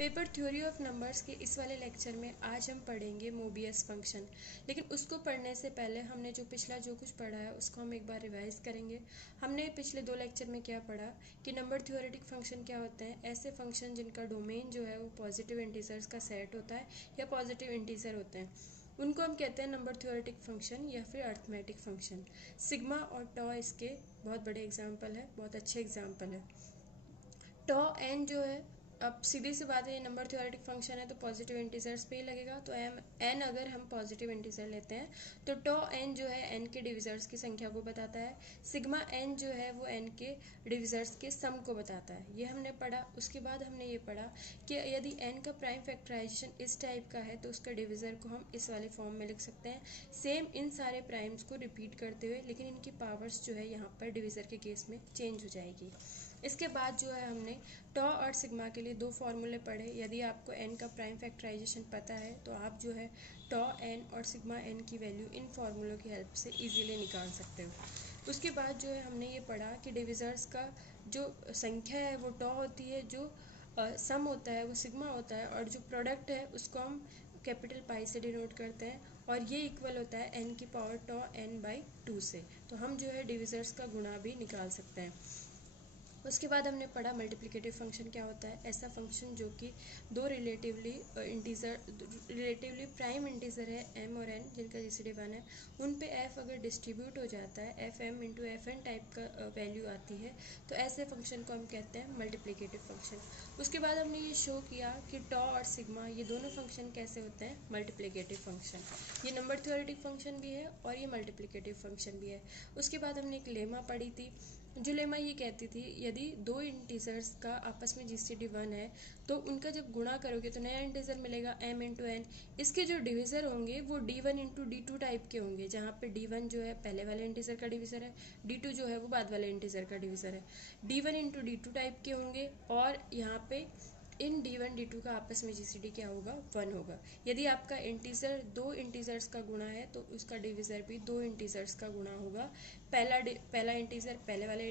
Paper theory of numbers के इस वाले लेक्चर में आज हम पढ़ेंगे मोबियस फंक्शन। लेकिन उसको पढ़ने से पहले हमने जो पिछला जो कुछ पढ़ा है उसको हम एक बार रिवाइज करेंगे। हमने पिछले 2 लेक्चर में क्या पढ़ा कि नंबर थ्योरेटिक फंक्शन क्या होते हैं, ऐसे फंक्शन जिनका डोमेन जो है वो पॉजिटिव इंटीजर्स का सेट होता है या पॉजिटिव इंटीजर होते हैं, उनको हम कहते हैं नंबर थ्योरेटिक फंक्शन या फिर अर्थमेटिक फंक्शन। सिग्मा और टॉ इसके बहुत बड़े एग्जाम्पल है, बहुत अच्छे एग्जाम्पल है। टॉ एन जो है, अब सीधी सी बात है, ये नंबर थ्योरेटिक फंक्शन है तो पॉजिटिव इंटीजर्स पे ही लगेगा। तो एन अगर हम पॉजिटिव इंटीजर लेते हैं तो टॉ एन जो है एन के डिविजर्स की संख्या को बताता है। सिग्मा एन जो है वो एन के डिविजर्स के सम को बताता है। ये हमने पढ़ा। उसके बाद हमने ये पढ़ा कि यदि एन का प्राइम फैक्टराइजेशन इस टाइप का है तो उसका डिविजर को हम इस वाले फॉर्म में लिख सकते हैं। सेम इन सारे प्राइम्स को रिपीट करते हुए, लेकिन इनकी पावर्स जो है यहाँ पर डिविजर के केस में चेंज हो जाएगी। इसके बाद जो है हमने टॉ और सिग्मा के लिए 2 फार्मूले पढ़े। यदि आपको एन का प्राइम फैक्टराइजेशन पता है तो आप जो है टॉ एन और सिग्मा एन की वैल्यू इन फार्मूलों की हेल्प से इजीली निकाल सकते हो। उसके बाद जो है हमने ये पढ़ा कि डिविजर्स का जो संख्या है वो टॉ होती है, जो सम होता है वो सिग्मा होता है, और जो प्रोडक्ट है उसको हम कैपिटल पाई से डिनोट करते हैं, और ये इक्वल होता है एन की पावर टॉ एन बाई 2 से। तो हम जो है डिविजर्स का गुणा भी निकाल सकते हैं। उसके बाद हमने पढ़ा मल्टीप्लिकेटिव फंक्शन क्या होता है। ऐसा फंक्शन जो कि दो रिलेटिवली प्राइम इंटीजर है एम और एन, जिनका जीसीडी 1 है, उन पे एफ अगर डिस्ट्रीब्यूट हो जाता है, F M into F N type का वैल्यू आती है, तो ऐसे फंक्शन को हम कहते हैं मल्टीप्लिकेटिव फंक्शन। उसके बाद हमने ये शो किया कि टॉ और सिग्मा ये दोनों फंक्शन कैसे होते हैं मल्टीप्लिकेटिव फंक्शन। ये नंबर थ्योरेटिक फंक्शन भी है और ये मल्टीप्लिकेटिव फंक्शन भी है। उसके बाद हमने एक लेमा पढ़ी थी। जो लेमा ये कहती थी यदि 2 इंटीजर्स का आपस में जीसीडी 1 है तो उनका जब गुणा करोगे तो नया इंटीजर मिलेगा m इंटू एन। इसके जो डिविजर होंगे वो d1 इंटू d2 टाइप के होंगे, जहाँ पे d1 जो है पहले वाले इंटीजर का डिविजर है, d2 जो है वो बाद वाले इंटीजर का डिविजर है। d1 इंटू d2 टाइप के होंगे, और यहाँ पे इन d1 d2 का आपस में जीसीडी क्या होगा 1 होगा। यदि आपका इंटीजर 2 इंटीजर्स का गुणा है तो उसका डिविजर भी 2 इंटीजर्स का गुणा होगा। पहला इंटीजर पहले वाले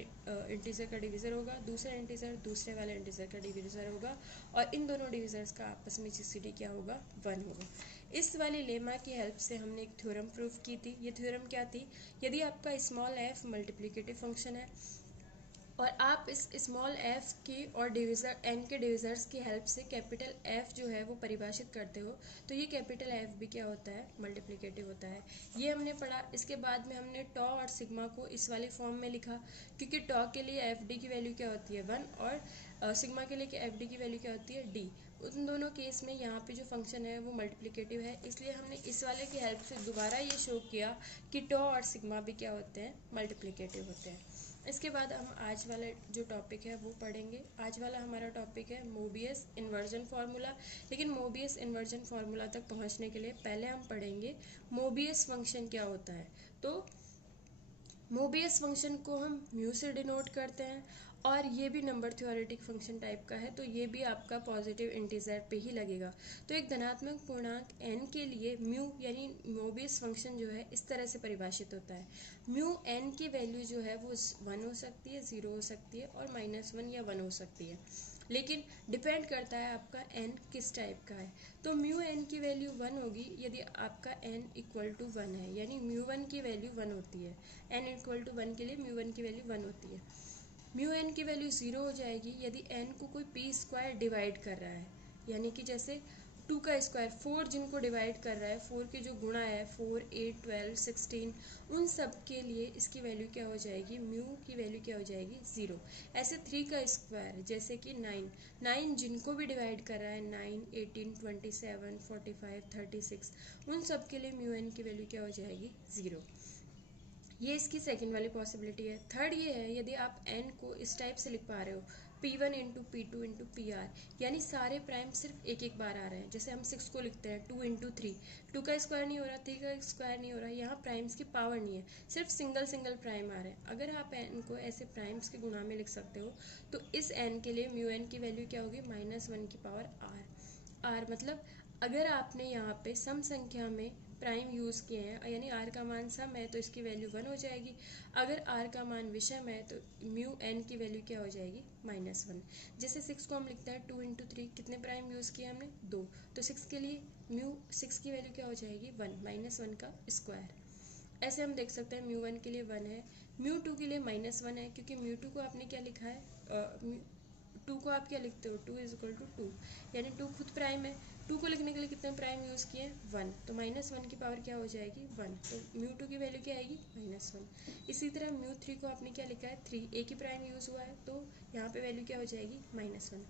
इंटीजर का डिविजर होगा, दूसरा इंटीजर दूसरे वाले इंटीजर का डिविजर होगा, और इन दोनों डिविजर्स का आपस में जीसीडी क्या होगा 1 होगा। इस वाली लेमा की हेल्प से हमने एक थ्योरम प्रूफ की थी। ये थ्योरम क्या थी, यदि आपका स्मॉल एफ मल्टीप्लिकेटिव फंक्शन है और आप इस स्मॉल एफ की और डिविजर एन के डिविजर्स की हेल्प से कैपिटल एफ जो है वो परिभाषित करते हो, तो ये कैपिटल एफ भी क्या होता है मल्टीप्लिकेटिव होता है। ये हमने पढ़ा। इसके बाद में हमने टॉ और सिग्मा को इस वाले फॉर्म में लिखा, क्योंकि टॉ के लिए एफ डी की वैल्यू क्या होती है 1, और सिग्मा के लिए एफ डी की वैल्यू क्या होती है डी। उन दोनों केस में यहाँ पे जो फंक्शन है वो मल्टीप्लिकेटिव है, इसलिए हमने इस वाले की हेल्प से दोबारा ये शो किया कि टॉ और सिग्मा भी क्या होते हैं मल्टीप्लिकेटिव होते हैं। इसके बाद हम आज वाला जो टॉपिक है वो पढ़ेंगे। आज वाला हमारा टॉपिक है मोबियस इन्वर्जन फार्मूला। लेकिन मोबियस इन्वर्जन फार्मूला तक पहुंचने के लिए पहले हम पढ़ेंगे मोबियस फंक्शन क्या होता है। तो मोबियस फंक्शन को हम म्यू से डिनोट करते हैं, और ये भी नंबर थ्योरेटिक फंक्शन टाइप का है, तो ये भी आपका पॉजिटिव इंटीजर पे ही लगेगा। तो एक धनात्मक पूर्णांक n के लिए म्यू यानी मोबियस फंक्शन जो है इस तरह से परिभाषित होता है। म्यू n की वैल्यू जो है वो 1 हो सकती है, 0 हो सकती है, और -1 या 1 हो सकती है, लेकिन डिपेंड करता है आपका n किस टाइप का है। तो म्यू n की वैल्यू 1 होगी यदि आपका n इक्वल टू 1 है, यानी म्यू 1 की वैल्यू 1 होती है। n इक्वल टू 1 के लिए म्यू 1 की वैल्यू 1 होती है। म्यू एन की वैल्यू 0 हो जाएगी यदि एन को कोई पी स्क्वायर डिवाइड कर रहा है, यानी कि जैसे 2 का स्क्वायर 4 जिनको डिवाइड कर रहा है, 4 के जो गुणा है 4, 8, 12, 16, उन सब के लिए इसकी वैल्यू क्या हो जाएगी, म्यू की वैल्यू क्या हो जाएगी 0। ऐसे 3 का स्क्वायर जैसे कि 9 जिनको भी डिवाइड कर रहा है 9, 18, 27, 45, 36, उन सब के लिए म्यू एन की वैल्यू क्या हो जाएगी 0। ये इसकी सेकंड वाली पॉसिबिलिटी है। थर्ड ये है यदि आप n को इस टाइप से लिख पा रहे हो p1 into p2 into pr, यानी सारे प्राइम सिर्फ एक एक बार आ रहे हैं। जैसे हम 6 को लिखते हैं 2 इंटू 3, 2 का स्क्वायर नहीं हो रहा, 3 का स्क्वायर नहीं हो रहा, यहाँ प्राइम्स की पावर नहीं है, सिर्फ सिंगल प्राइम आ रहे हैं। अगर आप n को ऐसे प्राइम्स के गुणा में लिख सकते हो तो इस n के लिए म्यू n की वैल्यू क्या होगी -1 की पावर r। मतलब अगर आपने यहाँ पे सम संख्या में प्राइम यूज़ किए हैं, यानी आर का मान सम है तो इसकी वैल्यू 1 हो जाएगी। अगर आर का मान विषम है तो म्यू एन की वैल्यू क्या हो जाएगी, -1। जैसे 6 को हम लिखते हैं 2 × 3, कितने प्राइम यूज़ किए हमने, 2, तो 6 के लिए म्यू 6 की वैल्यू क्या हो जाएगी, 1, -1 का स्क्वायर। ऐसे हम देख सकते हैं म्यू 1 के लिए 1 है, म्यू 2 के लिए -1 है, क्योंकि म्यू 2 को आपने क्या लिखा है, 2 को आप क्या लिखते हो, 2 = 2, यानी 2 खुद प्राइम है। 2 को लिखने के लिए कितने प्राइम यूज़ किए, 1, तो -1 की पावर क्या हो जाएगी, 1, तो म्यू 2 की वैल्यू क्या आएगी, -1। इसी तरह म्यू 3 को आपने क्या लिखा है, 3, एक ही प्राइम यूज़ हुआ है तो यहाँ पे वैल्यू क्या हो जाएगी, -1।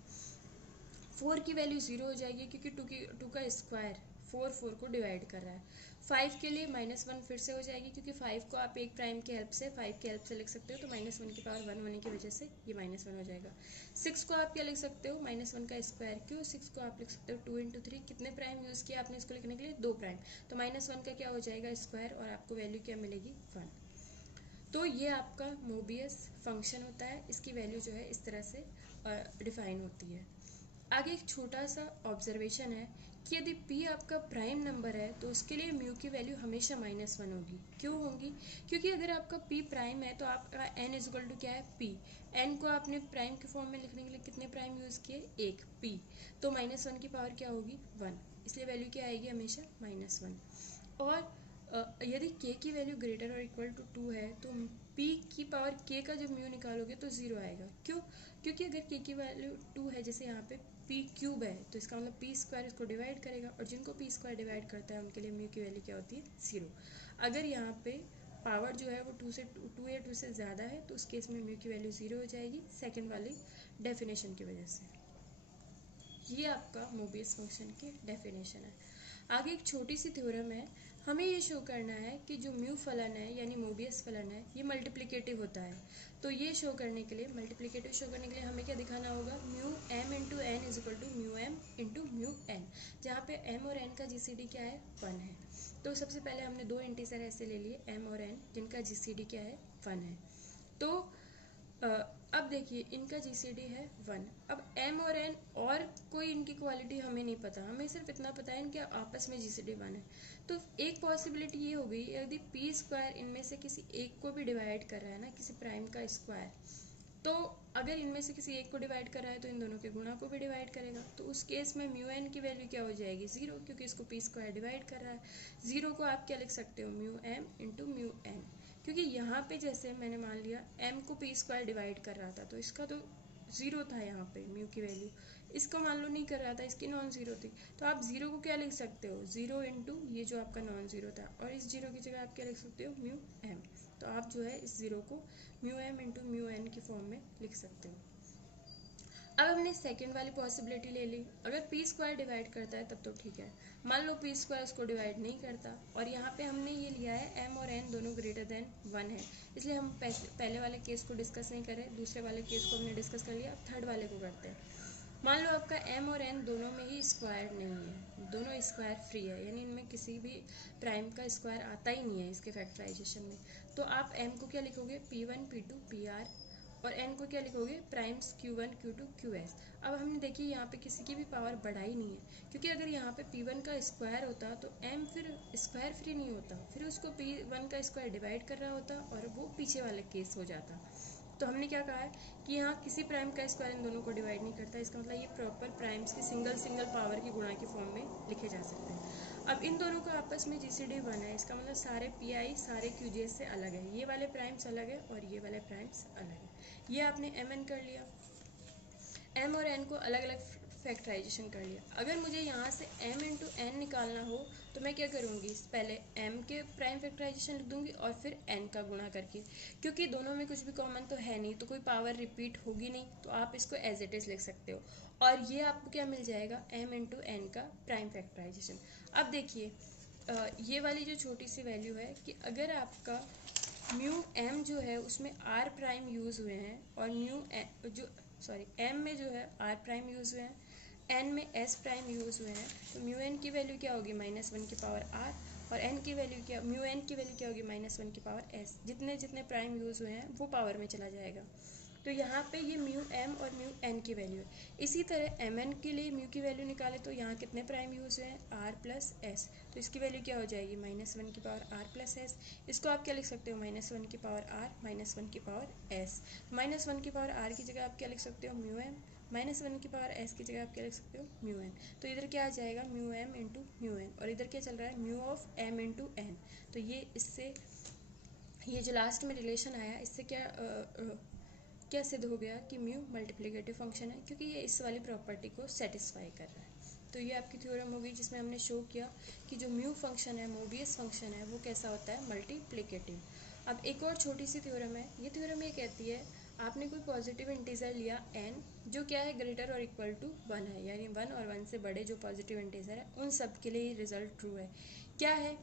4 की वैल्यू 0 हो जाएगी, क्योंकि 2 का स्क्वायर 4 को डिवाइड कर रहा है। 5 के लिए -1 फिर से हो जाएगी, क्योंकि 5 को आप एक प्राइम की हेल्प से 5 की हेल्प से लिख सकते हो, तो -1 की पावर 1 होने की वजह से ये -1 हो जाएगा। 6 को आप क्या लिख सकते हो, -1 का स्क्वायर, क्यों 6 को आप लिख सकते हो 2 × 3, कितने प्राइम यूज़ किया आपने इसको लिखने के लिए, 2 प्राइम, तो -1 का क्या हो जाएगा स्क्वायर, और आपको वैल्यू क्या मिलेगी, 1। तो ये आपका मोबियस फंक्शन होता है, इसकी वैल्यू जो है इस तरह से डिफाइन होती है। आगे एक छोटा सा ऑब्जर्वेशन है कि यदि p आपका प्राइम नंबर है तो उसके लिए म्यू की वैल्यू हमेशा -1 होगी। क्यों होगी, क्योंकि अगर आपका p प्राइम है तो आपका n = क्या है, p। n को आपने प्राइम के फॉर्म में लिखने के लिए कितने प्राइम यूज़ किए, एक, p, तो -1 की पावर क्या होगी, 1, इसलिए वैल्यू क्या आएगी हमेशा -1। और यदि k की वैल्यू ग्रेटर और इक्वल टू 2 है तो p की पावर k का जब म्यू निकालोगे तो 0 आएगा। क्यों, क्योंकि अगर k की वैल्यू 2 है, जैसे यहाँ पे p³ है, तो इसका मतलब p² इसको डिवाइड करेगा, और जिनको p² डिवाइड करता है उनके लिए म्यू की वैल्यू क्या होती है, 0। अगर यहाँ पे पावर जो है वो 2 या 2 से ज़्यादा है तो उस केस में म्यू की वैल्यू 0 हो जाएगी, सेकेंड वाली डेफिनेशन की वजह से। ये आपका मोबियस फंक्शन की डेफिनेशन है। आगे एक छोटी सी थ्योरम है, हमें ये शो करना है कि जो म्यू फलन है यानी मोबियस फलन है ये मल्टीप्लिकेटिव होता है। तो ये शो करने के लिए, मल्टीप्लिकेटिव शो करने के लिए हमें क्या दिखाना होगा, mu m × n = mu m × mu n, जहाँ पे m और n का जीसीडी क्या है, 1 है। तो सबसे पहले हमने दो इंटीजर ऐसे ले लिए m और n, जिनका जीसीडी क्या है, 1 है। तो अब देखिए इनका जीसीडी है 1। अब m और n और कोई इनकी क्वालिटी हमें नहीं पता, हमें सिर्फ इतना पता है इनके आपस में जीसीडी 1 है। तो एक पॉसिबिलिटी ये हो गई, यदि p² इनमें से किसी एक को भी डिवाइड कर रहा है ना, किसी प्राइम का स्क्वायर, तो अगर इनमें से किसी एक को डिवाइड कर रहा है तो इन दोनों के गुणा को भी डिवाइड करेगा, तो उस केस में म्यू n की वैल्यू क्या हो जाएगी, 0, क्योंकि इसको p² डिवाइड कर रहा है। 0 को आप क्या लिख सकते हो, म्यू m × म्यू n, क्योंकि यहाँ पे जैसे मैंने मान लिया m को p² डिवाइड कर रहा था तो इसका तो 0 था यहाँ पे म्यू की वैल्यू, इसको मान लो नहीं कर रहा था, इसकी नॉन ज़ीरो थी, तो आप 0 को क्या लिख सकते हो, 0 × ये जो आपका नॉन ज़ीरो था, और इस 0 की जगह आप क्या लिख सकते हो, म्यू m। तो आप जो है इस 0 को म्यू m × म्यू n की फॉर्म में लिख सकते हो। अब हमने सेकेंड वाली पॉसिबिलिटी ले ली, अगर p² डिवाइड करता है तब तो ठीक है, मान लो p² उसको डिवाइड नहीं करता, और यहाँ पे हमने ये लिया है m और n दोनों > 1 है, इसलिए हम पहले वाले केस को डिस्कस नहीं करें, दूसरे वाले केस को हमने डिस्कस कर लिया, अब थर्ड वाले को करते हैं। मान लो आपका m और n दोनों में ही स्क्वायर नहीं है, दोनों स्क्वायर फ्री है, यानी इनमें किसी भी प्राइम का स्क्वायर आता ही नहीं है इसके फैक्टराइजेशन में, तो आप m को क्या लिखोगे, p1 p2 pr, और n को क्या लिखोगे, प्राइम्स q1 q2 qs। अब हमने देखिए यहाँ पे किसी की भी पावर बढ़ाई नहीं है, क्योंकि अगर यहाँ पे p1 का स्क्वायर होता तो m फिर स्क्वायर फ्री नहीं होता, फिर उसको p1 का स्क्वायर डिवाइड कर रहा होता और वो पीछे वाला केस हो जाता। तो हमने क्या कहा है कि यहाँ किसी प्राइम का स्क्वायर इन दोनों को डिवाइड नहीं करता, इसका मतलब ये प्रॉपर प्राइम्स की सिंगल पावर की गुणा की फॉर्म में लिखे जा सकते हैं। अब इन दोनों का आपस में जीसीडी 1 है, इसका मतलब सारे पी सारे क्यूजेस से अलग है, ये वाले प्राइम्स अलग है और ये वाले प्राइम्स अलग है। ये आपने एम एन कर लिया, एम और एन को अलग अलग फैक्टराइजेशन कर लिया। अगर मुझे यहाँ से m × n निकालना हो तो मैं क्या करूँगी, पहले m के प्राइम फैक्टराइजेशन लिख दूँगी और फिर n का गुणा करके, क्योंकि दोनों में कुछ भी कॉमन तो है नहीं, तो कोई पावर रिपीट होगी नहीं, तो आप इसको एज इट इज़ लिख सकते हो, और ये आपको क्या मिल जाएगा, m × n का प्राइम फैक्टराइजेशन। अब देखिए ये वाली जो छोटी सी वैल्यू है कि अगर आपका म्यू m जो है उसमें r प्राइम यूज़ हुए हैं, और m में जो है r प्राइम यूज़ हुए हैं, n में s प्राइम यूज़ हुए हैं, तो म्यू n की वैल्यू क्या होगी, -1 की पावर r, और n की वैल्यू क्या, म्यू n की वैल्यू क्या होगी, -1 की पावर s। जितने जितने प्राइम यूज़ हुए हैं वो पावर में चला जाएगा। तो यहाँ पे ये म्यू एम और म्यू एन की वैल्यू है। इसी तरह एम एन के लिए म्यू की वैल्यू निकाले तो यहाँ कितने प्राइम यूज हैं, आर प्लस एस, तो इसकी वैल्यू क्या हो जाएगी, -1 की पावर आर प्लस एस। इसको आप क्या लिख सकते हो, -1 की पावर आर -1 की पावर एस। -1 की पावर आर की जगह आप क्या लिख सकते हो, म्यू एम, -1 की पावर एस की जगह आप क्या लिख सकते हो, म्यू एन। तो इधर क्या आ जाएगा, mu M into mu N, और इधर क्या चल रहा है, mu of M into N. तो ये इससे ये जो लास्ट में रिलेशन आया इससे क्या सिद्ध हो गया कि म्यू मल्टीप्लिकेटिव फंक्शन है, क्योंकि ये इस वाली प्रॉपर्टी को सेटिस्फाई कर रहा है। तो ये आपकी थ्योरम हो गई जिसमें हमने शो किया कि जो म्यू फंक्शन है, मोबियस फंक्शन है, वो कैसा होता है, मल्टीप्लिकेटिव। अब एक और छोटी सी थ्योरम है, ये थ्योरम ये कहती है आपने कोई पॉजिटिव इंटीजर लिया n, जो क्या है, ग्रेटर और इक्वल टू 1 है, यानी 1 और 1 से बड़े जो पॉजिटिव इंटीजर है उन सब के लिए ये रिजल्ट ट्रू है। क्या है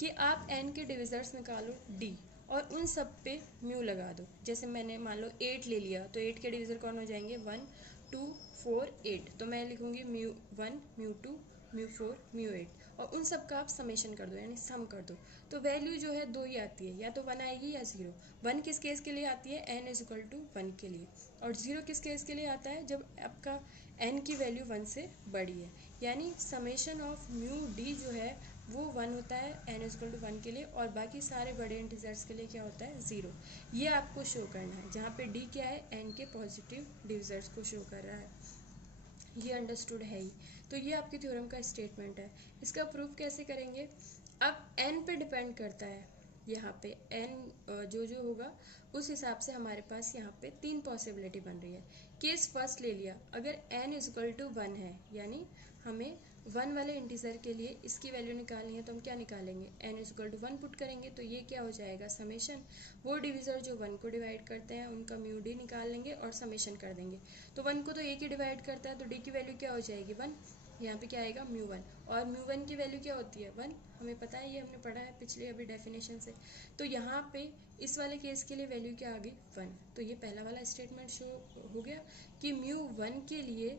कि आप n के डिविजर्स निकालो d और उन सब पे म्यू लगा दो। जैसे मैंने मान लो 8 ले लिया, तो 8 के डिविजर कौन हो जाएंगे, 1 2 4 8, तो मैं लिखूंगी म्यू 1 म्यू 2 म्यू 4 म्यू 8, और उन सब का आप समेशन कर दो, यानी सम कर दो। तो वैल्यू जो है दो ही आती है, या तो 1 आएगी या 0। 1 किस केस के लिए आती है, n इज इक्वल टू 1 के लिए, और 0 किस केस के लिए आता है, जब आपका n की वैल्यू 1 से बड़ी है। यानी समेशन ऑफ म्यू d जो है वो 1 होता है n इज इक्वल टू 1 के लिए, और बाकी सारे बड़े इंटीजर्स के लिए क्या होता है, 0। ये आपको शो करना है, जहाँ पे d क्या है, n के पॉजिटिव डिविजर्स को शो कर रहा है। ये अंडरस्टूड है ही। तो ये आपकी थ्योरम का स्टेटमेंट है। इसका प्रूफ कैसे करेंगे, अब n पे डिपेंड करता है, यहाँ पे n जो होगा उस हिसाब से हमारे पास यहाँ पे 3 पॉसिबिलिटी बन रही है। केस फर्स्ट ले लिया, अगर n इज इक्वल टू 1 है, यानी हमें 1 वाले इंटीजर के लिए इसकी वैल्यू निकालनी है, तो हम क्या निकालेंगे, n is equal to 1 put करेंगे, तो ये क्या हो जाएगा, समेशन। वो डिविजर जो 1 को डिवाइड करते हैं उनका म्यू d निकाल लेंगे और समेशन कर देंगे। तो 1 को तो एक ही डिवाइड करता है, तो d की वैल्यू क्या हो जाएगी, 1। यहाँ पे क्या आएगा, म्यू 1, और म्यू 1 की वैल्यू क्या होती है, 1। हमें पता है, ये हमने पढ़ा है पिछले अभी डेफिनेशन से। तो यहाँ पे इस वाले केस के लिए वैल्यू क्या आ गई, 1। तो ये पहला वाला स्टेटमेंट शो हो गया कि म्यू 1 के लिए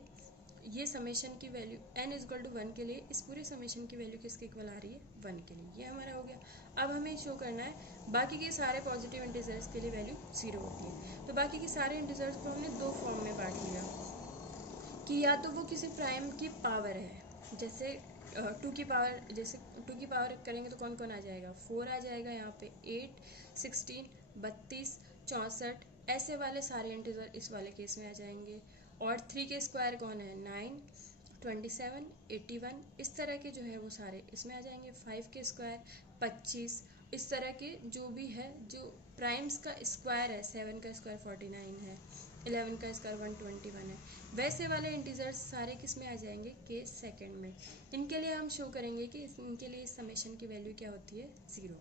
ये समेशन की value n is equal to 1 के लिए इस पूरे समेशन की वैल्यू किसके इक्वल आ रही है, 1 के लिए। ये हमारा हो गया। अब हमें शो करना है बाकी के सारे पॉजिटिव इंटीजर्स के लिए वैल्यू 0 होती है। तो बाकी के सारे इंटीजर्स को हमने दो फॉर्म में बांट लिया कि या तो वो किसी प्राइम की पावर है, जैसे 2 की पावर, जैसे 2 की पावर करेंगे तो कौन कौन आ जाएगा, 4 आ जाएगा, यहाँ पे 8 16 32 64, ऐसे वाले सारे इंटीजर इस वाले केस में आ जाएंगे। और 3 के स्क्वायर कौन है, 9 27 81, इस तरह के जो है वो सारे इसमें आ जाएंगे। 5 के स्क्वायर 25, इस तरह के जो भी है, जो प्राइम्स का स्क्वायर है, 7 का स्क्वायर 49 है, 11 का स्क्वायर 121 है, वैसे वाले इंटीजर्स सारे किस में आ जाएंगे, केस सेकंड में। इनके लिए हम शो करेंगे कि इनके लिए इस समेशन की वैल्यू क्या होती है, 0।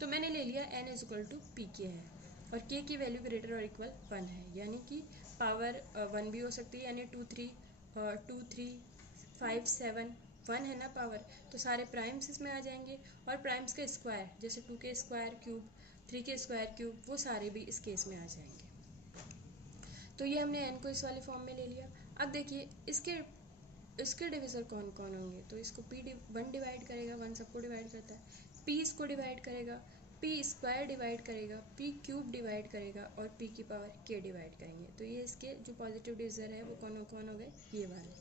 तो मैंने ले लिया n is equal to P के है, और k की वैल्यू ग्रेटर और इक्वल 1 है, यानी कि पावर 1 भी हो सकती है, यानी 2 3 5 7 1 है ना पावर, तो सारे प्राइम्स इसमें आ जाएंगे। और प्राइम्स का स्क्वायर, जैसे 2 के स्क्वायर क्यूब, 3 के स्क्वायर क्यूब, वो सारे भी इस केस में आ जाएंगे। तो ये हमने n को इस वाले फॉर्म में ले लिया। अब देखिए इसके डिविजर कौन कौन होंगे, तो इसको p1 डिवाइड करेगा, 1 सबको डिवाइड करता है, p इसको डिवाइड करेगा, p स्क्वायर डिवाइड करेगा, p क्यूब डिवाइड करेगा, और p की पावर k डिवाइड करेंगे। तो ये इसके जो पॉजिटिव डिविजर है वो कौन हो गए, ये वाले।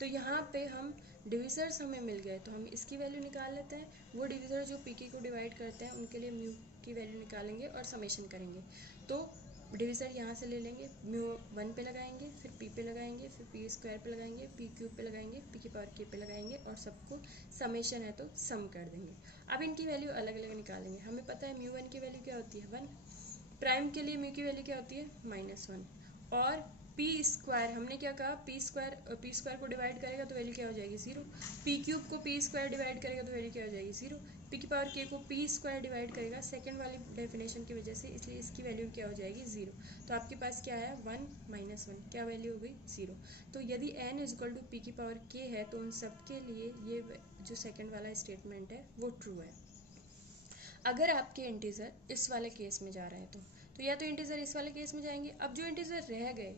तो यहाँ पे हम डिविजर्स हमें मिल गए, तो हम इसकी वैल्यू निकाल लेते हैं। वो डिविजर जो पी को डिवाइड करते हैं उनके लिए म्यू की वैल्यू निकालेंगे और समेशन करेंगे। तो डिविजर यहाँ से ले लेंगे, म्यू 1 पे लगाएंगे, फिर p पे लगाएंगे, फिर p स्क्वायर पे लगाएंगे, p क्यूब पे लगाएंगे, p की पावर k पे लगाएंगे, और सबको समेशन है तो सम कर देंगे। अब इनकी वैल्यू अलग अलग निकालेंगे। हमें पता है म्यू 1 की वैल्यू क्या होती है, 1। प्राइम के लिए म्यू की वैल्यू क्या होती है, -1। और p स्क्वायर, हमने क्या कहा, p स्क्वायर को डिवाइड करेगा तो वैल्यू क्या हो जाएगी, 0। p क्यूब को p स्क्वायर डिवाइड करेगा तो वैल्यू क्या हो जाएगी, 0। p की पावर k को p स्क्वायर डिवाइड करेगा सेकंड वाली डेफिनेशन की वजह से, इसलिए इसकी वैल्यू क्या हो जाएगी, 0। तो आपके पास क्या है, 1 -1, क्या वैल्यू हो गई, 0। तो यदि n is equal to p की पावर k है तो उन सब के लिए ये जो सेकेंड वाला स्टेटमेंट है वो ट्रू है। अगर आपके इंटीजर इस वाले केस में जा रहे हैं तो या तो इंटीजर इस वाले केस में जाएंगे। अब जो इंटीजर रह गए,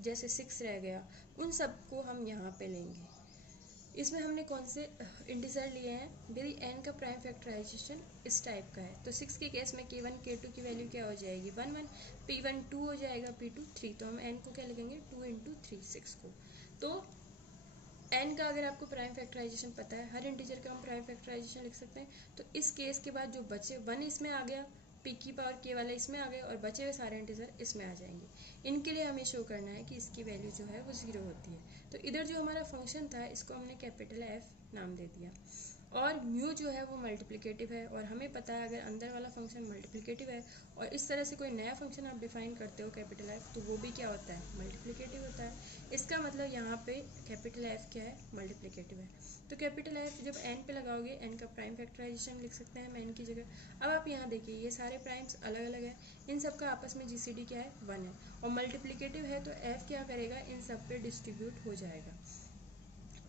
जैसे 6 रह गया, उन सबको हम यहाँ पे लेंगे। इसमें हमने कौन से इंटीजर लिए हैं, यदि n का प्राइम फैक्टराइजेशन इस टाइप का है तो 6 के केस में k1 k2 की वैल्यू क्या हो जाएगी 1 1, p1 2 हो जाएगा, p2 3, तो हम n को क्या लिखेंगे 2 × 3 6 को। तो n का अगर आपको प्राइम फैक्टराइजेशन पता है, हर इंटीजर का हम प्राइम फैक्टराइजेशन लिख सकते हैं, तो इस केस के बाद जो बचे 1 इसमें आ गया, p की पावर k वाला इसमें आ गया और बचे हुए सारे इंटीजर इसमें आ जाएंगे। इनके लिए हमें शो करना है कि इसकी वैल्यू जो है वो 0 होती है। तो इधर जो हमारा फंक्शन था इसको हमने कैपिटल F नाम दे दिया, और म्यू जो है वो मल्टीप्लिकेटिव है, और हमें पता है अगर अंदर वाला फंक्शन मल्टीप्लिकेटिव है और इस तरह से कोई नया फंक्शन आप डिफाइन करते हो कैपिटल F, तो वो भी क्या होता है मल्टीप्लिकेटिव होता है। इसका मतलब यहाँ पे कैपिटल F क्या है मल्टीप्लिकेटिव है। तो कैपिटल F जब n पे लगाओगे, n का प्राइम फैक्टराइजेशन लिख सकते हैं हम n की जगह। अब आप यहाँ देखिए ये सारे प्राइम्स अलग अलग है, इन सब का आपस में GCD क्या है 1 है, और मल्टीप्लिकेटिव है तो F क्या करेगा इन सब पे डिस्ट्रीब्यूट हो जाएगा।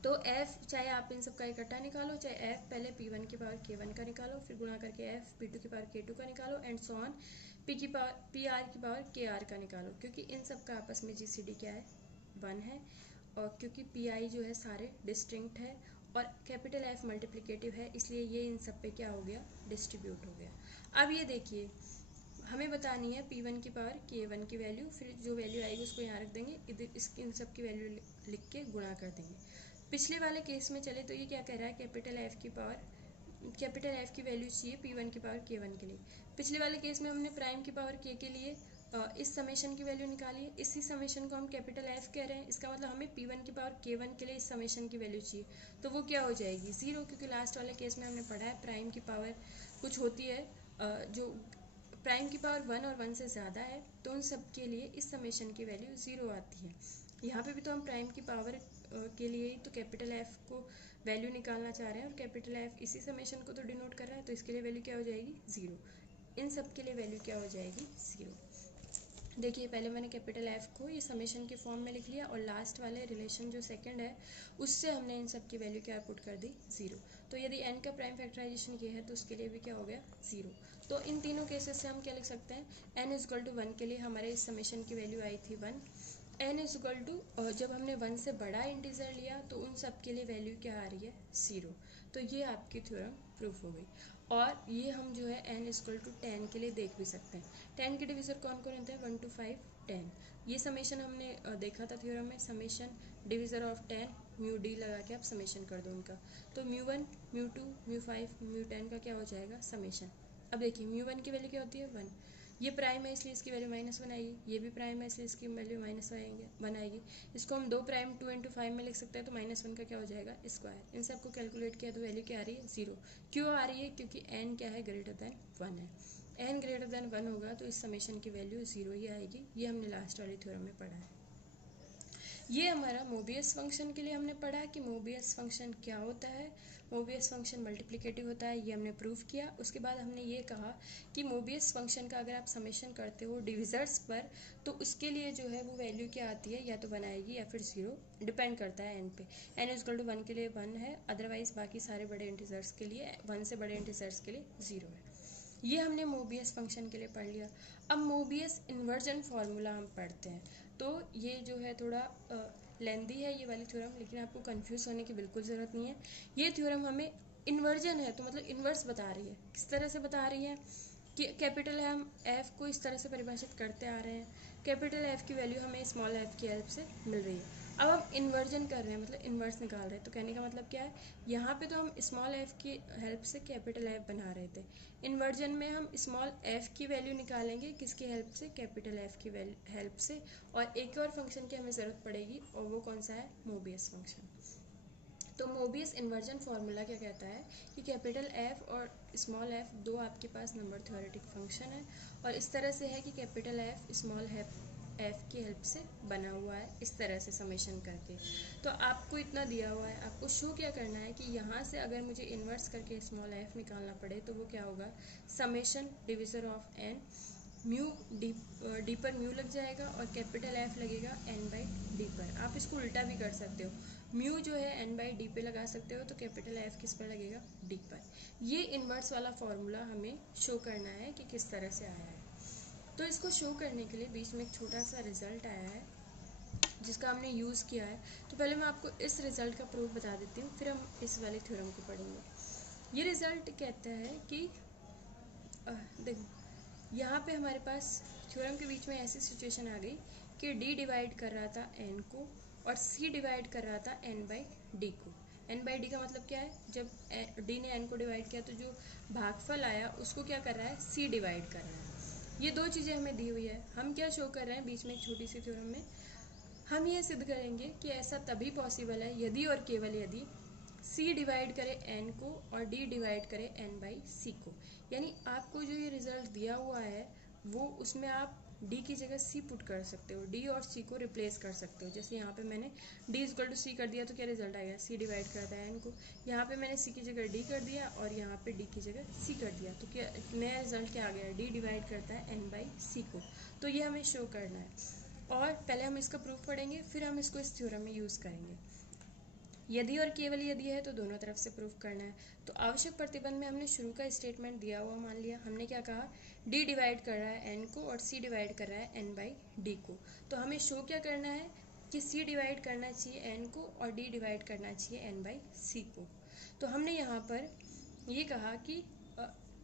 तो f चाहे आप इन सब का इकट्ठा निकालो, चाहे f पहले p1 की पावर k1 का निकालो, फिर गुणा करके f p2 की पावर k2 का निकालो, एंड सो ऑन p की पावर pr की पावर kr का निकालो, क्योंकि इन सब का आपस में GCD क्या है 1 है, और क्योंकि pi जो है सारे डिस्टिंक्ट है और कैपिटल F मल्टीप्लिकेटिव है, इसलिए ये इन सब पे क्या हो गया डिस्ट्रीब्यूट हो गया। अब ये देखिए हमें बतानी है p1 की पावर k1 की वैल्यू, फिर जो वैल्यू आएगी उसको यहाँ रख देंगे, इधर इस इन सब की वैल्यू लिख के गुणा कर देंगे। पिछले वाले केस में चले तो ये क्या कह रहा है कैपिटल F की वैल्यू चाहिए p1 की पावर k1 के लिए। पिछले वाले केस में हमने प्राइम की पावर k के लिए इस समेशन की वैल्यू निकाली है, इसी समेशन को हम कैपिटल F कह रहे हैं, इसका मतलब हमें p1 की पावर k1 के लिए इस समेशन की वैल्यू चाहिए, तो वो क्या हो जाएगी 0, क्योंकि लास्ट वाले केस में हमने पढ़ा है प्राइम की पावर कुछ होती है जो प्राइम की पावर 1 और 1 से ज़्यादा है, तो उन सब के लिए इस समेशन की वैल्यू 0 आती है। यहाँ पे भी तो हम प्राइम की पावर के लिए ही तो कैपिटल F को वैल्यू निकालना चाह रहे हैं, और कैपिटल F इसी समेशन को तो डिनोट कर रहा है, तो इसके लिए वैल्यू क्या हो जाएगी 0। इन सब के लिए वैल्यू क्या हो जाएगी 0। देखिए पहले मैंने कैपिटल F को ये समेशन के फॉर्म में लिख लिया, और लास्ट वाले रिलेशन जो सेकंड है उससे हमने इन सब की वैल्यू क्या पुट कर दी 0। तो यदि n का प्राइम फैक्टराइजेशन ये है तो उसके लिए भी क्या हो गया 0। तो इन तीनों केसेस से हम क्या लिख सकते हैं, n = 1 के लिए हमारे इस समेशन की वैल्यू आई थी 1, n = जब हमने 1 से बड़ा इंटीजर लिया तो उन सब के लिए वैल्यू क्या आ रही है 0। तो ये आपकी थ्योरम प्रूफ हो गई। और ये हम जो है n = 10 के लिए देख भी सकते हैं। 10 के डिविजर कौन कौन होते हैं 1 2 5 10। ये समेशन हमने देखा था थ्योरम में, summation divisor of 10 mu D लगा के आप समेशन कर दो उनका, तो μ1 μ2 μ5 μ10 का क्या हो जाएगा समेशन। अब देखिए μ1 की वैल्यू क्या होती है 1, ये प्राइम है इसलिए इसकी वैल्यू -1 आएगी, ये भी प्राइम है इसलिए इसकी वैल्यू -1 आएगी। इसको हम 2 प्राइम 2 × 5 में लिख सकते हैं, तो -1 का क्या हो जाएगा स्क्वायर। इन सबको कैलकुलेट किया तो वैल्यू क्या आ रही है 0। क्यों आ रही है, क्योंकि n क्या है > 1 है, n > 1 होगा तो इस समेशन की वैल्यू 0 ही आएगी। ये हमने लास्ट वाली थ्योरम में पढ़ा है। ये हमारा मोबियस फंक्शन के लिए हमने पढ़ा कि मोबियस फंक्शन क्या होता है। मोबियस फंक्शन मल्टीप्लिकेटिव होता है, ये हमने प्रूव किया। उसके बाद हमने ये कहा कि मोबियस फंक्शन का अगर आप समेशन करते हो डिविजर्स पर तो उसके लिए जो है वो वैल्यू क्या आती है, या तो 1 आएगी या फिर 0, डिपेंड करता है n पे। n = 1 के लिए 1 है, अदरवाइज बाकी सारे बड़े इंटीजर्स के लिए 1 से बड़े इंटीजर्स के लिए 0 है। ये हमने मोबियस फंक्शन के लिए पढ़ लिया। अब मोबियस इन्वर्जन फार्मूला हम पढ़ते हैं, तो ये जो है थोड़ा लेंदी है ये वाली थ्योरम, लेकिन आपको कंफ्यूज होने की बिल्कुल ज़रूरत नहीं है। ये थ्योरम हमें इन्वर्जन है तो मतलब इन्वर्स बता रही है। किस तरह से बता रही है कि कैपिटल हम F को इस तरह से परिभाषित करते आ रहे हैं, कैपिटल F की वैल्यू हमें स्मॉल f की हेल्प से मिल रही है। अब हम इन्वर्जन कर रहे हैं मतलब इन्वर्स निकाल रहे हैं, तो कहने का मतलब क्या है, यहाँ पे तो हम स्मॉल f की हेल्प से कैपिटल F बना रहे थे, इन्वर्जन में हम स्मॉल f की वैल्यू निकालेंगे किसकी हेल्प से, कैपिटल F की हेल्प से। और एक और फंक्शन की हमें ज़रूरत पड़ेगी और वो कौन सा है, मोबियस फंक्शन। तो मोबियस इन्वर्जन फार्मूला क्या कहता है कि कैपिटल F और स्मॉल f दो आपके पास नंबर थ्योरेटिक फंक्शन है, और इस तरह से है कि कैपिटल F स्मॉल f की हेल्प से बना हुआ है, इस तरह से समेशन करके। तो आपको इतना दिया हुआ है, आपको शो क्या करना है कि यहाँ से अगर मुझे इन्वर्स करके स्मॉल f निकालना पड़े तो वो क्या होगा, summation divisor of n mu D पर म्यू लग जाएगा और कैपिटल F लगेगा n/d पर। आप इसको उल्टा भी कर सकते हो, म्यू जो है n/d पे लगा सकते हो, तो कैपिटल F किस पर लगेगा, d पर। ये इन्वर्स वाला फॉर्मूला हमें शो करना है कि किस तरह से आया है। तो इसको शो करने के लिए बीच में एक छोटा सा रिजल्ट आया है, जिसका हमने यूज़ किया है। तो पहले मैं आपको इस रिज़ल्ट का प्रूफ बता देती हूँ, फिर हम इस वाले थ्योरम को पढ़ेंगे। ये रिज़ल्ट कहता है कि देखो यहाँ पे हमारे पास थ्योरम के बीच में ऐसी सिचुएशन आ गई कि डी डिवाइड कर रहा था एन को और सी डिवाइड कर रहा था एन बाई डी को। एन बाई डी का मतलब क्या है, जब डी ने एन को डिवाइड किया तो जो भागफल आया उसको क्या कर रहा है, सी डिवाइड कर रहा है। ये दो चीज़ें हमें दी हुई है। हम क्या शो कर रहे हैं बीच में एक छोटी सी थ्योरम में, हम ये सिद्ध करेंगे कि ऐसा तभी पॉसिबल है यदि और केवल यदि सी डिवाइड करे एन को और डी डिवाइड करे एन बाई सी को। यानी आपको जो ये रिजल्ट दिया हुआ है वो उसमें आप डी की जगह सी पुट कर सकते हो, डी और सी को रिप्लेस कर सकते हो। जैसे यहाँ पे मैंने डी इक्वल टू सी कर दिया तो क्या रिजल्ट आएगा, सी डिवाइड करता है एन को। यहाँ पे मैंने सी की जगह डी कर दिया और यहाँ पे डी की जगह सी कर दिया, तो क्या नया रिजल्ट क्या आ गया, डी डिवाइड करता है एन बाई सी को। तो ये हमें शो करना है और पहले हम इसका प्रूफ पढ़ेंगे, फिर हम इसको इस थ्योरम में यूज़ करेंगे। यदि और केवल यदि है तो दोनों तरफ से प्रूफ करना है। तो आवश्यक प्रतिबंध में हमने शुरू का स्टेटमेंट दिया हुआ मान लिया। हमने क्या कहा, डी डिवाइड कर रहा है एन को और सी डिवाइड कर रहा है एन बाई डी को। तो हमें शो क्या करना है कि सी डिवाइड करना चाहिए एन को और डी डिवाइड करना चाहिए एन बाई सी को। तो हमने यहाँ पर ये कहा कि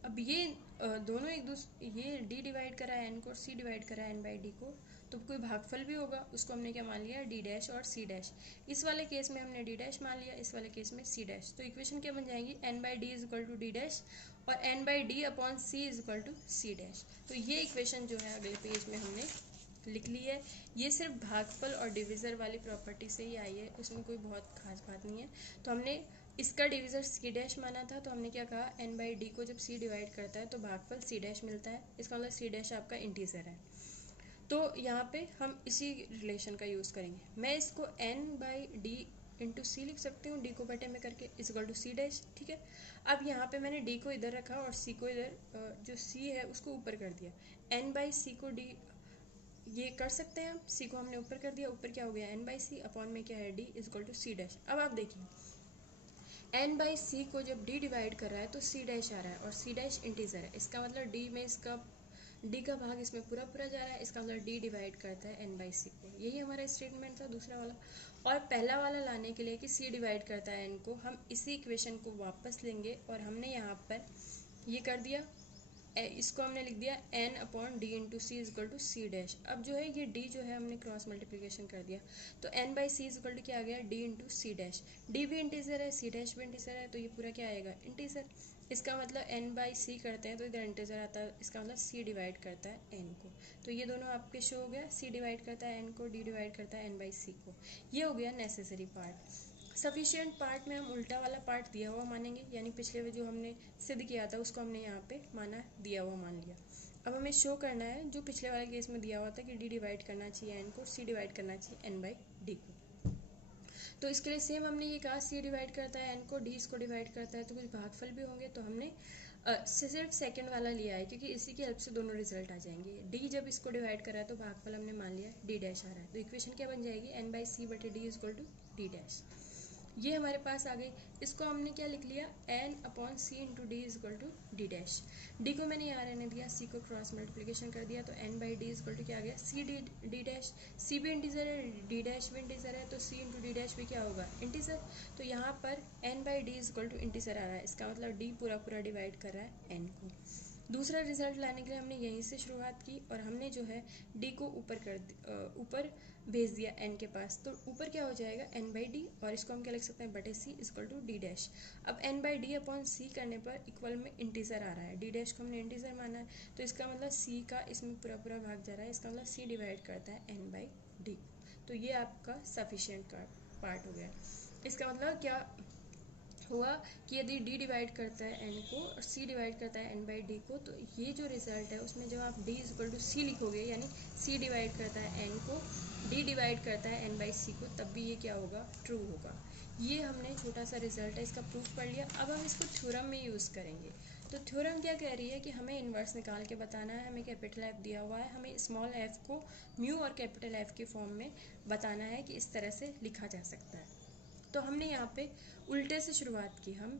अब ये दोनों एक दूसरे, ये डी डिवाइड करा है एन को और सी डिवाइड करा है एन बाई डी को, तो कोई भागफल भी होगा उसको हमने क्या मान लिया, डी डैश और सी डैश। इस वाले केस में हमने डी डैश मान लिया, इस वाले केस में सी डैश। तो इक्वेशन क्या बन जाएगी, N by D is equal to D dash और N by D upon C is equal to C dash. तो ये इक्वेशन जो है अगले पेज में हमने लिख ली है। ये सिर्फ भागफल और डिविज़र वाली प्रॉपर्टी से ही आई है, उसमें कोई बहुत खास बात नहीं है। तो हमने इसका डिविज़र सी डैश माना था, तो हमने क्या कहा, एन बाई डी को जब सी डिवाइड करता है तो भागफल सी डैश मिलता है। इसका मतलब सी डैश आपका इंटीजर है। तो यहाँ पे हम इसी रिलेशन का यूज़ करेंगे। मैं इसको N by D into C लिख सकती हूँ, डी को बटे में करके is equal to C dash. ठीक है, अब यहाँ पे मैंने डी को इधर रखा और सी को इधर, जो सी है उसको ऊपर कर दिया। एन बाई सी को डी ये कर सकते हैं हम, सी को हमने ऊपर कर दिया, ऊपर क्या हो गया, एन बाई सी अपॉन में क्या है, D is equal to C dash. अब आप देखिए एन बाई सी को जब डी डिवाइड कर रहा है तो सी डैश आ रहा है और सी डैश इंटीजर है। इसका मतलब डी में इसका डी का भाग इसमें पूरा पूरा जा रहा है। इसका मतलब डी डिवाइड करता है एन बाई सी को। यही हमारा स्टेटमेंट था दूसरा वाला। और पहला वाला लाने के लिए कि सी डिवाइड करता है एन को, हम इसी इक्वेशन को वापस लेंगे और हमने यहाँ पर ये कर दिया, इसको हमने लिख दिया N upon D into C is equal to C dash. अब जो है ये डी जो है हमने क्रॉस मल्टीप्लिकेशन कर दिया, तो N by C is equal to क्या आ गया, D into C dash. D भी इंटीजर है, सी डैश भी इंटीजर है, तो ये पूरा क्या आएगा, इंटीजर। इसका मतलब एन बाई सी करते हैं तो इधर इंटीजर आता है, इसका मतलब सी डिवाइड करता है एन को। तो ये दोनों आपके शो हो गया, सी डिवाइड करता है एन को, डी डिवाइड करता है एन बाई सी को। ये हो गया नेसेसरी पार्ट। सफिशिएंट पार्ट में हम उल्टा वाला पार्ट दिया हुआ मानेंगे, यानी पिछले जो हमने सिद्ध किया था उसको हमने यहाँ पे माना, दिया हुआ मान लिया। अब हमें शो करना है जो पिछले वाले केस में दिया हुआ था कि डी डिवाइड करना चाहिए एन को, सी डिवाइड करना चाहिए एन बाई डी को। तो इसके लिए सेम हमने ये कहा, सी डिवाइड करता है एन को, डी इसको डिवाइड करता है, तो कुछ भागफल भी होंगे। तो हमने सिर्फ सेकंड वाला लिया है क्योंकि इसी की हेल्प से दोनों रिजल्ट आ जाएंगे। डी जब इसको डिवाइड कर रहा है तो भागफल हमने मान लिया डी डैश आ रहा है। तो इक्वेशन क्या बन जाएगी, एन बाई सी बटे D is equal to D dash. ये हमारे पास आ गई। इसको हमने क्या लिख लिया, N upon C into D is equal to D dash. D को मैंने यहाँ रहने दिया, सी को क्रॉस मल्टीप्लिकेशन कर दिया, तो N by D is equal to क्या आ गया, सी डी डैश। सी भी इंटीजर है, डी डैश भी इंटीजर है, तो सी इंटू डी डैश भी क्या होगा, इंटीजर। तो यहाँ पर N by D is equal to integer आ रहा है, इसका मतलब डी पूरा पूरा डिवाइड कर रहा है एन को। दूसरा रिजल्ट लाने के लिए हमने यहीं से शुरुआत की और हमने जो है डी को ऊपर भेज दिया एन के पास। तो ऊपर क्या हो जाएगा, एन बाई डी, और इसको हम क्या लिख सकते हैं, बटे सी इक्वल टू डी डैश। अब एन बाई डी अपॉन सी करने पर इक्वल में इंटीजर आ रहा है, डी डैश को हमने इंटीजर माना है, तो इसका मतलब सी का इसमें पूरा पूरा भाग जा रहा है, इसका मतलब सी डिवाइड करता है एन बाई डी। तो ये आपका सफिशिएंट पार्ट हो गया। इसका मतलब क्या हुआ कि यदि डी डिवाइड करता है एन को और सी डिवाइड करता है एन बाई डी को, तो ये जो रिजल्ट है उसमें जब आप डी इज इक्वल टू सी लिखोगे, यानी सी डिवाइड करता है एन को, डी डिवाइड करता है एन बाई सी को, तब भी ये क्या होगा, ट्रू होगा। ये हमने छोटा सा रिजल्ट है, इसका प्रूफ पढ़ लिया। अब हम इसको थ्योरम में यूज़ करेंगे। तो थ्योरम क्या कह रही है कि हमें इन्वर्स निकाल के बताना है, हमें कैपिटल एफ दिया हुआ है, हमें स्मॉल एफ को म्यू और कैपिटल एफ के फॉर्म में बताना है कि इस तरह से लिखा जा सकता है। तो हमने यहाँ पे उल्टे से शुरुआत की, हम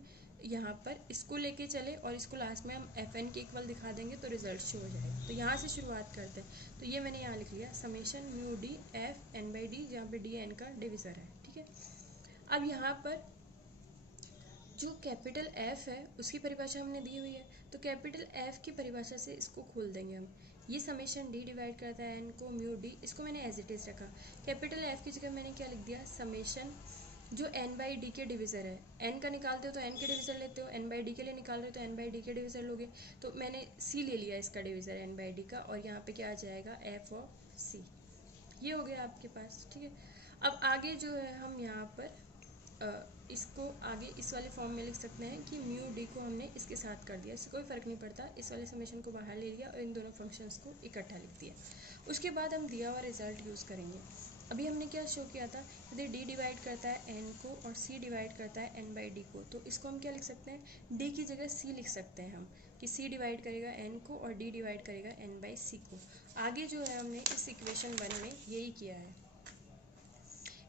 यहाँ पर इसको लेके चले और इसको लास्ट में हम एफ एन के इक्वल दिखा देंगे तो रिजल्ट शो हो जाएगा। तो यहाँ से शुरुआत करते हैं। तो ये मैंने यहाँ लिख लिया summation mu D F N by D, जहाँ पे डी एन का डिविज़र है। ठीक है, अब यहाँ पर जो कैपिटल एफ है उसकी परिभाषा हमने दी हुई है, तो कैपिटल एफ की परिभाषा से इसको खोल देंगे हम। ये समेशन डी डिवाइड करता है एन को म्यू डी, इसको मैंने एज इट इज रखा। कैपिटल एफ की जगह मैंने क्या लिख दिया, समेशन जो एन बाई डी के डिविज़र है, एन का निकालते हो तो एन के डिविज़र लेते हो, एन बाई डी के लिए निकाल रहे हो तो एन बाई डी के डिविज़र लोगे। तो मैंने सी ले लिया इसका डिविज़र एन बाई डी का, और यहाँ पे क्या आ जाएगा एफ ऑफ सी। ये हो गया आपके पास। ठीक है, अब आगे जो है हम यहाँ पर इसको आगे इस वाले फॉर्म में लिख सकते हैं कि म्यू डी को हमने इसके साथ कर दिया, इससे कोई फ़र्क नहीं पड़ता। इस वाले समेशन को बाहर ले लिया और इन दोनों फंक्शंस को इकट्ठा लिख दिया। उसके बाद हम दिया हुआ रिजल्ट यूज़ करेंगे। अभी हमने क्या शो किया था, यदि डी डिवाइड करता है एन को और सी डिवाइड करता है एन बाई डी को, तो इसको हम क्या लिख सकते हैं, डी की जगह सी लिख सकते हैं हम, कि सी डिवाइड करेगा एन को और डी डिवाइड करेगा एन बाई सी को। आगे जो है हमने इस इक्वेशन 1 में यही किया है।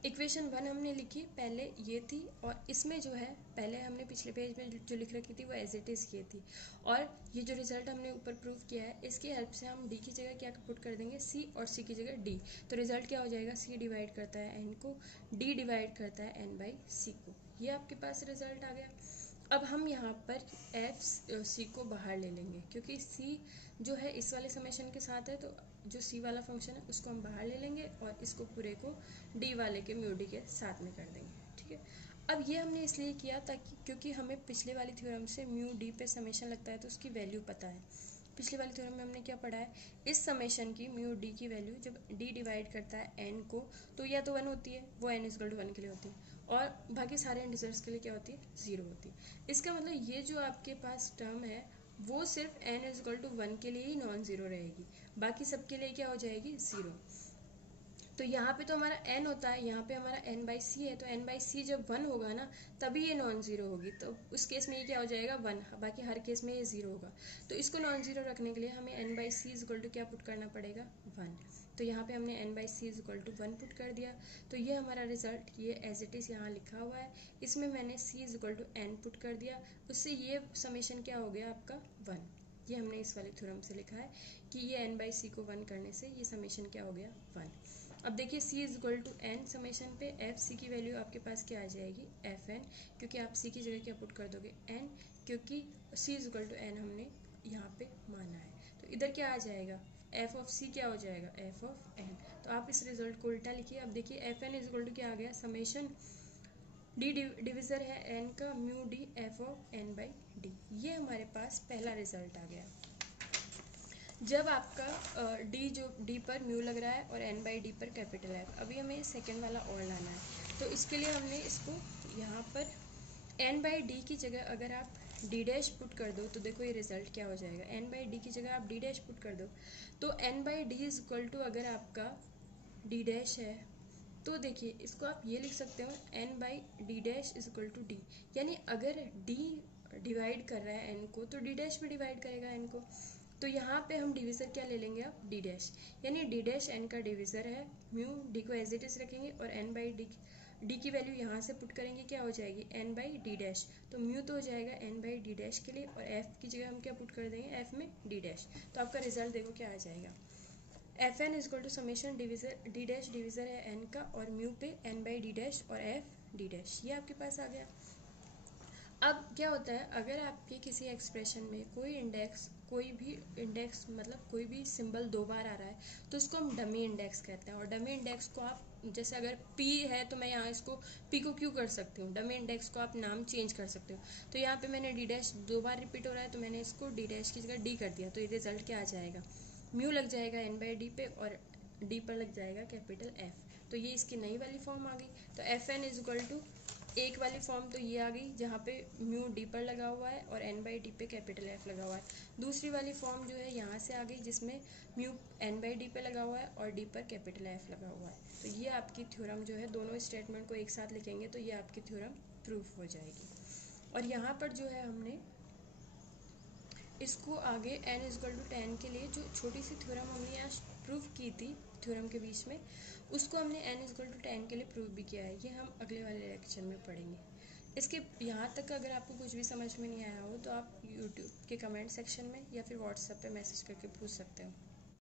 इक्वेशन 1 हमने लिखी पहले ये थी, और इसमें जो है पहले हमने पिछले पेज में जो लिख रखी थी वो एज इट इज़ ये थी, और ये जो रिजल्ट हमने ऊपर प्रूव किया है इसकी हेल्प से हम डी की जगह क्या पुट कर देंगे, सी, और सी की जगह डी। तो रिजल्ट क्या हो जाएगा, सी डिवाइड करता है एन को, डी डिवाइड करता है एन बाई सी को। ये आपके पास रिजल्ट आ गया। अब हम यहाँ पर एफ सी को बाहर ले लेंगे, क्योंकि सी जो है इस वाले समेशन के साथ है, तो जो सी वाला फंक्शन है उसको हम बाहर ले लेंगे और इसको पूरे को डी वाले के म्यू डी के साथ में कर देंगे। ठीक है, अब ये हमने इसलिए किया ताकि, क्योंकि हमें पिछले वाली थ्योरम से म्यू डी पे समेशन लगता है तो उसकी वैल्यू पता है। पिछले वाली थ्योरम में हमने क्या पढ़ा है, इस समेशन की म्यू डी की वैल्यू जब डी डिवाइड करता है एन को तो या तो 1 होती है, वो एन इक्वल टू 1 के लिए होती है, और बाकी सारे इंटीजर्स के लिए क्या होती है, 0 होती है। इसका मतलब ये जो आपके पास टर्म है वो सिर्फ n इक्वल टू 1 के लिए ही नॉन ज़ीरो रहेगी, बाकी सब के लिए क्या हो जाएगी, 0। तो यहाँ पे तो हमारा n होता है, यहाँ पे हमारा n बाई सी है, तो n बाई सी जब 1 होगा ना तभी ये नॉन ज़ीरो होगी, तो उस केस में ये क्या हो जाएगा, 1, बाकी हर केस में ये 0 होगा। तो इसको नॉन ज़ीरो रखने के लिए हमें n by C equal to क्या पुट करना पड़ेगा, 1। तो यहाँ पे हमने n by C equal to 1 put कर दिया। तो ये हमारा रिजल्ट ये एज इट इज़ यहाँ लिखा हुआ है, इसमें मैंने c equal to n put कर दिया, उससे ये समेशन क्या हो गया आपका 1। ये हमने इस वाले थ्योरम से लिखा है कि ये n बाई सी को 1 करने से ये समेशन क्या हो गया, 1। अब देखिए c is equal to n summation पे एफ सी की वैल्यू आपके पास क्या आ जाएगी, एफ एन, क्योंकि आप c की जगह क्या पुट कर दोगे, n, क्योंकि c is equal to n हमने यहाँ पे माना है। तो इधर क्या आ जाएगा, f ऑफ c क्या हो जाएगा, f ऑफ n। तो आप इस रिजल्ट को उल्टा लिखिए। अब देखिए F N is equal to क्या आ गया, समेशन डी डिविज़र है n का mu D F of n by D. ये हमारे पास पहला रिजल्ट आ गया। जब आपका डी जो डी पर म्यू लग रहा है और n बाई डी पर कैपिटल एफ। अभी हमें सेकेंड वाला और लाना है, तो इसके लिए हमने इसको यहाँ पर n बाई डी की जगह अगर आप डी डैश पुट कर दो तो देखो ये रिजल्ट क्या हो जाएगा, n बाई डी की जगह आप डी डैश पुट कर दो तो n by D is equal to, अगर आपका डी डैश है तो देखिए इसको आप ये लिख सकते हो n by D dash is equal to D, यानी अगर d डिवाइड कर रहा है n को तो डी डैश भी डिवाइड करेगा n को। तो यहाँ पे हम डिवीज़र क्या ले लेंगे अब, डी डैश, यानी डी डैश n का डिवीज़र है, म्यू डी को एज इट इज रखेंगे और n बाई डी की वैल्यू यहाँ से पुट करेंगे, क्या हो जाएगी, n बाई डी डैश। तो म्यू तो हो जाएगा n बाई डी डैश के लिए, और f की जगह हम क्या पुट कर देंगे, f में डी डैश। तो आपका रिजल्ट देखो क्या आ जाएगा, F N is equal to summation divisor D dash divisor है n का, और म्यू पे n बाई डी डैश और f डी डैश। ये आपके पास आ गया। अब क्या होता है, अगर आपके किसी एक्सप्रेशन में कोई भी इंडेक्स मतलब कोई भी सिंबल 2 बार आ रहा है तो उसको हम डमी इंडेक्स कहते हैं। और डमी इंडेक्स को आप, जैसे अगर p है तो मैं यहाँ इसको p को q कर सकती हूँ, डमी इंडेक्स को आप नाम चेंज कर सकते हो। तो यहाँ पे मैंने डी डैश 2 बार रिपीट हो रहा है तो मैंने इसको डी डैश की जगह d कर दिया, तो ये रिजल्ट क्या आ जाएगा, म्यू लग जाएगा n बाई डी पे और d पर लग जाएगा कैपिटल f। तो ये इसकी नई वाली फॉर्म आ गई। तो F N is equal to एक वाली फॉर्म तो ये आ गई जहाँ पे म्यू डी पर लगा हुआ है और n बाई डी पे कैपिटल एफ लगा हुआ है। दूसरी वाली फॉर्म जो है यहाँ से आ गई जिसमें म्यू n बाई डी पे लगा हुआ है और डी पर कैपिटल एफ लगा हुआ है। तो ये आपकी थ्योरम जो है, दोनों स्टेटमेंट को एक साथ लिखेंगे तो ये आपकी थ्योरम प्रूफ हो जाएगी। और यहाँ पर जो है हमने इसको आगे n इज इक्वल टू 10 के लिए जो छोटी सी थ्योरम हमने यहाँ प्रूफ की थी थ्योरम के बीच में, उसको हमने n इज इक्वल टू 10 के लिए प्रूव भी किया है। ये हम अगले वाले लेक्चर में पढ़ेंगे। इसके यहाँ तक अगर आपको कुछ भी समझ में नहीं आया हो तो आप यूट्यूब के कमेंट सेक्शन में या फिर व्हाट्सएप पे मैसेज करके पूछ सकते हो।